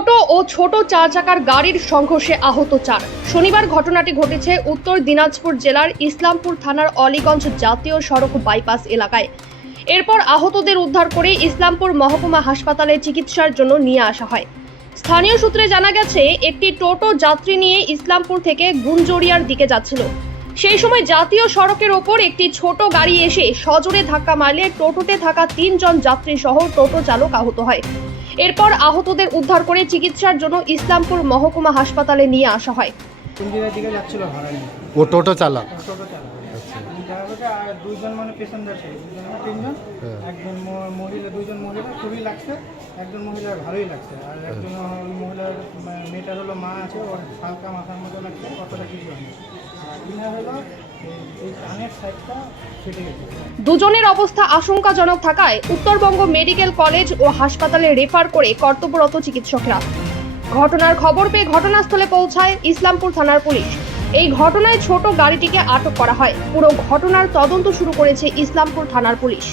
টোটো ও ছোট চার চাকার গাড়ির সংঘর্ষে আহত চার। শনিবার ঘটনাটি ঘটেছে উত্তর দিনাজপুর জেলার ইসলামপুর থানার অলিগঞ্জ জাতীয় সড়ক বাইপাস এলাকায়। এরপর আহতদের উদ্ধার করে ইসলামপুর মহকুমা হাসপাতালে চিকিৎসার জন্য নিয়ে আসা হয়। স্থানীয় সূত্রে জানা গেছে, একটি টোটো যাত্রী নিয়ে ইসলামপুর থেকে গুঞ্জরিয়ার দিকে যাচ্ছিল। সেই সময় জাতীয় সড়কের ওপর একটি ছোট গাড়ি এসে সজোরে ধাক্কা মারলে টোটোতে থাকা তিনজন যাত্রী সহ টোটো চালক আহত হয়। এরপর আহতদের উদ্ধার করে চিকিৎসার জন্য ইসলামপুর মহকুমা হাসপাতালে নিয়ে আসা হয়। কুঞ্জিরার দিকে যাচ্ছিল ও টোটো চালক। মানে পেশেন্টার ছিল। দুজন তিনজন। হ্যাঁ। একজন মহিলা দুইজন মহিলা খুবই লাগছে। একজন মহিলার ভালোই লাগছে। আর একজন মহিলার মেয়েটার হলো মা আছে ওর হালকা মাথার মতো লাগছে কতটা কিছু হয়নি। আর ইনার হলো দুজনের অবস্থা আশঙ্কাজনক থাকায় উত্তরবঙ্গ মেডিকেল কলেজ ও হাসপাতালে রেফার করে কর্তব্যরত চিকিৎসকরা। ঘটনার খবর পেয়ে ঘটনাস্থলে পৌঁছায় ইসলামপুর থানার পুলিশ। এই ঘটনায় ছোট গাড়িটিকে আটক করা হয়। পুরো ঘটনার তদন্ত শুরু করেছে ইসলামপুর থানার পুলিশ।